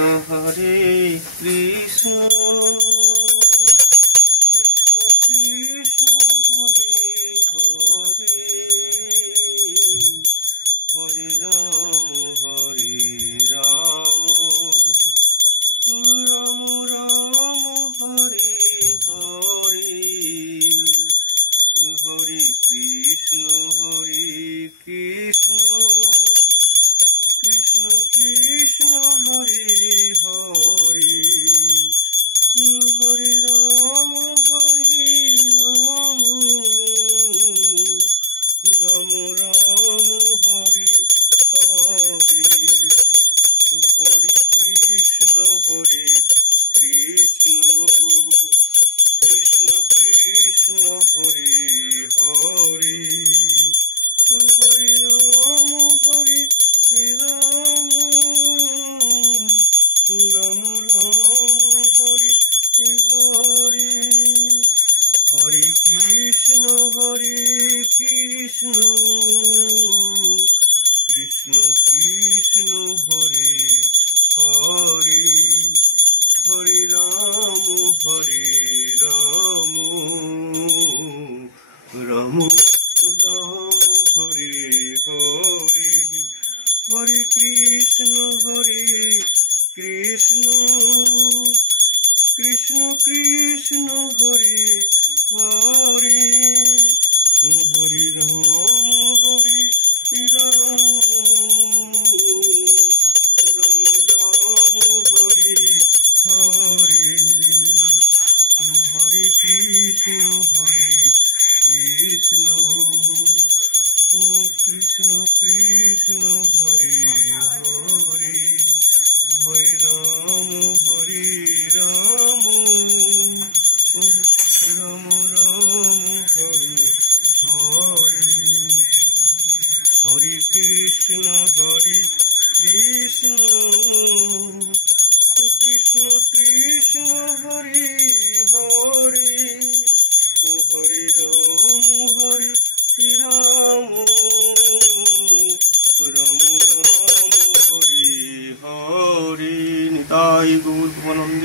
হরে কৃষ্ণ কৃষ্ণ কৃষ্ণ হরে হরে হরে রাম রাম রাম হরে হরে হরে কৃষ্ণ কৃষ্ণ কৃষ্ণ হরে হরে হরে রাম রাম রাম হরে হরে হরে কৃষ্ণ কৃষ্ণ কৃষ্ণ হরে হরে হরে রাম রাম রাম হরে হরে হরে কৃষ্ণ কৃষ্ণ কৃষ্ণ হরে হরে হরে রাম রাম হরে হরে হরে কৃষ্ণ কৃষ্ণ কৃষ্ণ হরে হরে হরে রাম রাম রাম হরে হরে হরে কৃষ্ণ কৃষ্ণ কৃষ্ণ হরে হরে হরে রাম রাম রাম হরে হরে হরে কৃষ্ণ কৃষ্ণ কৃষ্ণ হরে হরে হরে রাম রাম রাম হরে হরে। নিতাই গৌর প্রেমানন্দে।